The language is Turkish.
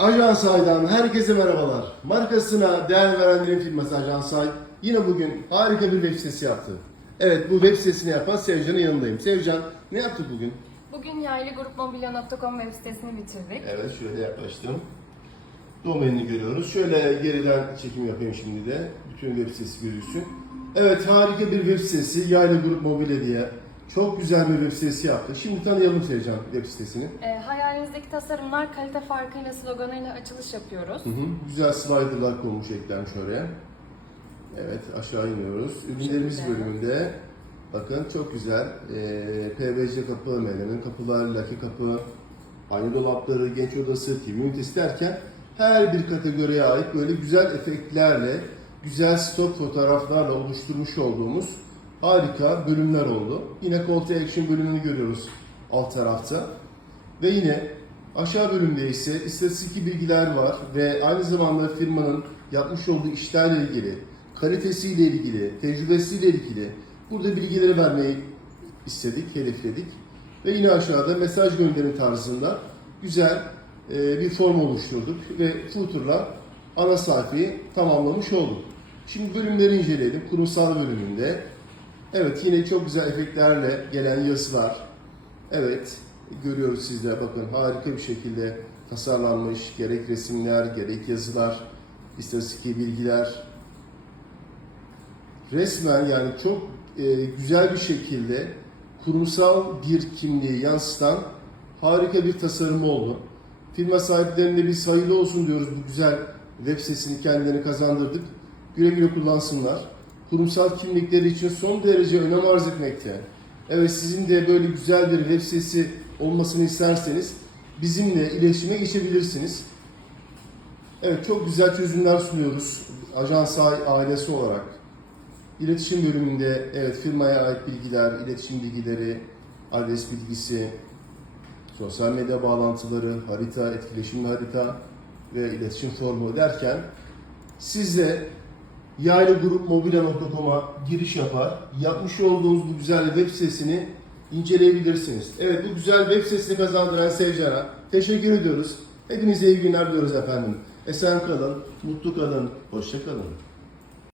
Ajans Ay'dan herkese merhabalar. Markasına değer verenlerin firması Ajans Ay yine bugün harika bir web sitesi yaptı. Evet bu web sitesini yapan Sevcan'ın yanındayım. Sevcan ne yaptık bugün? Bugün yaylıgrupmobilya.com web sitesini bitirdik. Evet şöyle yaklaştım. Domainini görüyoruz. Şöyle geriden çekim yapayım şimdi de. Bütün web sitesi gözüksün. Evet harika bir web sitesi. Yayla Grup Mobilya diye. Çok güzel bir web sitesi yaptı. Şimdi tanıyalım Sevcan web sitesini. E, hayalinizdeki tasarımlar kalite farkıyla sloganıyla açılış yapıyoruz. Hı hı. Güzel slider'lar konmuş eklenmiş oraya. Evet aşağı iniyoruz. Ürünlerimiz Şöyle. bölümünde bakın çok güzel ee, PVC kapı, melemen kapılar, laki kapı, aynı dolapları, genç odası, TV ünitesi derken her bir kategoriye ait böyle güzel efektlerle, güzel stok fotoğraflarla oluşturmuş olduğumuz harika bölümler oldu. Yine Call to Action bölümünü görüyoruz alt tarafta. Ve yine aşağı bölümde ise istatistik bilgiler var ve aynı zamanda firmanın yapmış olduğu işlerle ilgili, kalitesiyle ilgili, tecrübesiyle ilgili burada bilgileri vermeyi istedik, hedefledik. Ve yine aşağıda mesaj gönderim tarzında güzel e, bir form oluşturduk ve footer'la ana sayfayı tamamlamış olduk. Şimdi bölümleri inceleyelim. Kurumsal bölümünde Evet yine çok güzel efektlerle gelen yazılar. Evet görüyoruz sizler bakın harika bir şekilde tasarlanmış gerek resimler gerek yazılar, istatistik bilgiler. Resmen yani çok e, güzel bir şekilde kurumsal bir kimliği yansıtan harika bir tasarım oldu. Firma sahiplerine biz hayırlı olsun diyoruz bu güzel web sitesini kendilerine kazandırdık. Güle güle kullansınlar. Kurumsal kimlikleri için son derece önem arz etmekte. Evet sizin de böyle güzel bir web sitesi olmasını isterseniz bizimle iletişime geçebilirsiniz. Evet çok güzel çözümler sunuyoruz Ajans ailesi olarak. İletişim bölümünde evet firmaya ait bilgiler, iletişim bilgileri, adres bilgisi, sosyal medya bağlantıları, harita, etkileşimli harita ve iletişim formu derken siz de yaylagrupmobilya.com'a giriş yapar, yapmış olduğunuz bu güzel web sitesini inceleyebilirsiniz. Evet bu güzel web sitesini kazandıran Sevcan'a teşekkür ediyoruz. Hepinize iyi günler diliyoruz efendim. Esen kalın, mutlu kalın, hoşça kalın.